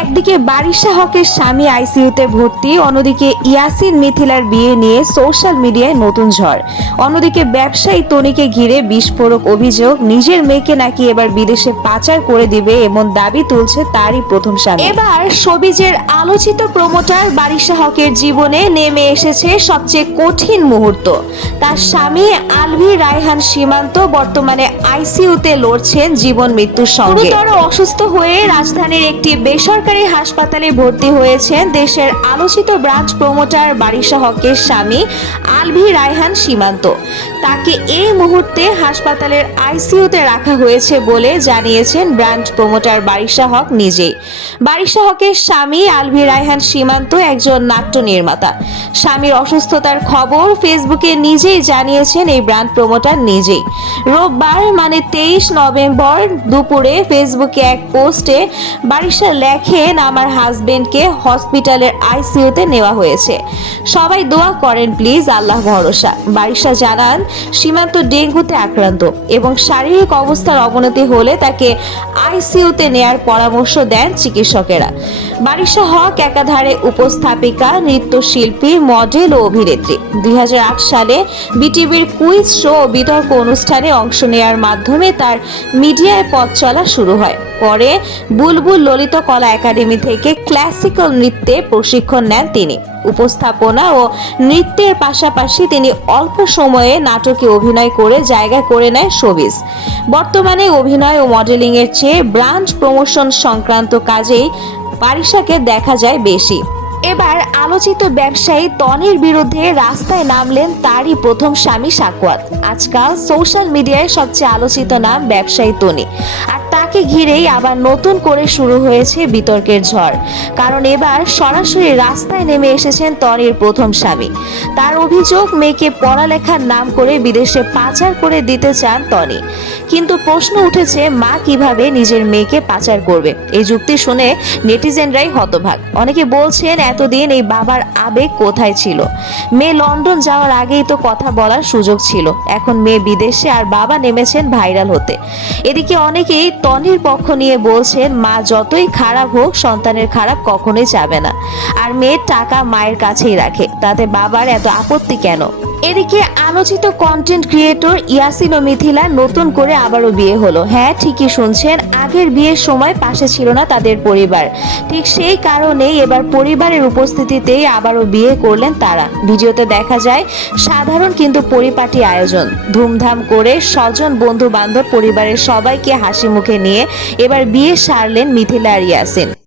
একদিকে বারিশা হকের স্বামী আইসিইউতে ভর্তি, অন্যদিকে ইয়াসিন মিথিলার বিয়ে নিয়ে সোশ্যাল মিডিয়ায় নতুন ঝড়। অন্যদিকে ব্যবসায়ী তনিকে ঘিরে বিস্ফোরক অভিযোগ, নিজের মেয়েকে নাকি এবার বিদেশে পাচার করে দিবে এমন দাবি তুলছে তারই প্রথম স্বামী। এবার সবিজের আলোচিত প্রমোটার বারিশা হকের জীবনে নেমে এসেছে সবচেয়ে কঠিন মুহূর্ত। তার স্বামী আলভি রায়হান সীমান্ত বর্তমানে আইসিইউতে লড়ছেন জীবন মৃত্যুর সঙ্গে। অসুস্থ হয়ে রাজধানীর একটি বেসরকারি হাসপাতালে ভর্তি হয়েছেন দেশের আলোচিত ব্রাঞ্চ প্রমোটার বারিশা হকের স্বামী আলভি রায়হান সীমান্ত। তাকে এই মুহূর্তে হাসপাতালের আইসিইউতে রাখা হয়েছে বলে জানিয়েছেন ব্রাঞ্চ প্রমোটার বারিশা হক নিজেই। বারিশা হকের স্বামী আলভি রায়হান সীমান্ত একজন নাট্য নির্মাতা। স্বামীর অসুস্থতার খবর ফেসবুকে নিজেই জানিয়েছেন এই ব্র্যান্ড প্রমোটার নিজেই। রোববার মানে তেইশ নভেম্বর দুপুরে ফেসবুকে এক পোস্টে বারিশা লেখেন আমার হাজবেন্ডকে হসপিটালের আইসিইউতে নেওয়া হয়েছে। সবাই দোয়া করেন, প্লিজ, আল্লাহ ভরসা। বারিশা জানান, সীমান্ত ডেঙ্গুতে আক্রান্ত এবং শারীরিক অবস্থার অবনতি হলে তাকে আইসিইউতে নেয়ার পরামর্শ দেন চিকিৎসকেরা। বারিশা হক একাধারে উপস্থাপিকা, নৃত্যশিল্পী, মডেল ও অভিনেত্রী। দুই হাজার আট সালে বিটিভির কুইজ শো ও বিতর্ক অনুষ্ঠানে অংশ নেওয়ার মাধ্যমে তার মিডিয়ায় পথ চলা শুরু হয়। পরে বুলবুল ললিত কলা একাডেমি থেকে ক্লাসিক্যাল নৃত্যে প্রশিক্ষণ নেন তিনি। উপস্থাপনা ও নৃত্যের পাশাপাশি তিনি অল্প সময়ে নাটকে অভিনয় করে জায়গা করে নেয় শোবিজ। বর্তমানে অভিনয় ও মডেলিং এর চেয়ে ব্রাঞ্চ প্রমোশন সংক্রান্ত কাজেই পারিসাকে দেখা যায় বেশি। এবার আলোচিত ব্যবসায়ী তনির বিরুদ্ধে রাস্তায় নামলেন তারই প্রথম স্বামী সাকুয়াত আজকাল সোশ্যাল মিডিয়ায় সবচেয়ে আলোচিত নাম ব্যবসায়ী তনি। আর তাকে ঘিরেই আবার নতুন করে শুরু হয়েছে বিতর্কের ঝড়। কারণ এবার সরাসরি রাস্তায় নেমে এসেছেন তনির প্রথম স্বামী। তার অভিযোগ, মেয়েকে পড়ালেখার নাম করে বিদেশে পাচার করে দিতে চান তনি কিন্তু প্রশ্ন উঠেছে, মা কীভাবে নিজের মেয়েকে পাচার করবে? এই যুক্তি শুনে নেটিজেনরাই হতভাগ। অনেকে বলছেন, এতদিন এই বাবার আবেগ কোথায় ছিল? মেয়ে লন্ডন যাওয়ার আগেই তো কথা বলার সুযোগ ছিল। এখন মেয়ে বিদেশে আর বাবা নেমেছেন ভাইরাল হতে। এদিকে অনেকেই তনির পক্ষ নিয়ে বলছেন, মা যতই খারাপ হোক, সন্তানের খারাপ কখনোই যাবে না। আর মেয়ের টাকা মায়ের কাছেই রাখে। তাতে বাবার এত আপত্তি কেন? এদিকে আলোচিত কন্টেন্ট ক্রিয়েটর ইয়াসিন ও মিথিলা নতুন করে আবারও বিয়ে হলো। হ্যাঁ ঠিকই শুনছেন, আগের বিয়ের সময় পাশে ছিল না তাদের পরিবার। ঠিক সেই কারণেই এবার পরিবারের উপস্থিতিতেই আবারও বিয়ে করলেন তারা। ভিডিওতে দেখা যায়, সাধারণ কিন্তু পরিপাটি আয়োজন। ধুমধাম করে স্বজন বন্ধু বান্ধব পরিবারের সবাইকে হাসি মুখে নিয়ে এবার বিয়ে সারলেন মিথিলা আর ইয়াসিন।